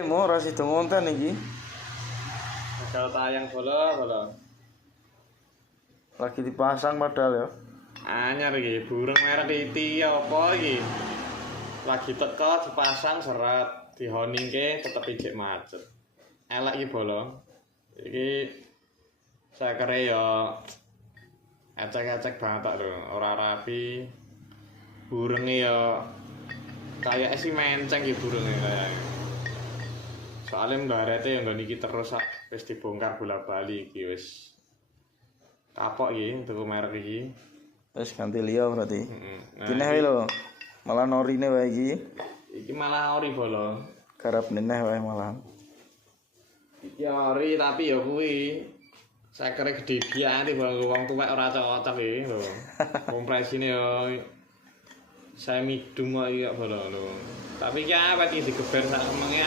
Mau rasi temontan iki. Kalau tayang bola. Lagi dipasang padahal ya. Anyar iki, burung merah titi apa iki? Lagi teko dipasang serat, dihoningke tetep ijek macet. Elek iki bola. Iki sakare ya ecek-ecek banget lho, ora rapi. Burunge ya kayak si menceng iki burunge kayak. Soalnya mbarete yang nggon iki terus wis dibongkar bola-bali iki wis kapok iki tuku merek iki. Terus ganti liya berarti. Nah, Kene wae lho. Malah norine wae iki. Iki malah ori bolong. Garap neneh wae malah. Iki ori tapi ya kuwi sakere gede biyen wong tuwek ora cocok iki lho. Kompresine ya saya midung kok iki bolong lho. Tapi ki awet iki digeber sak menge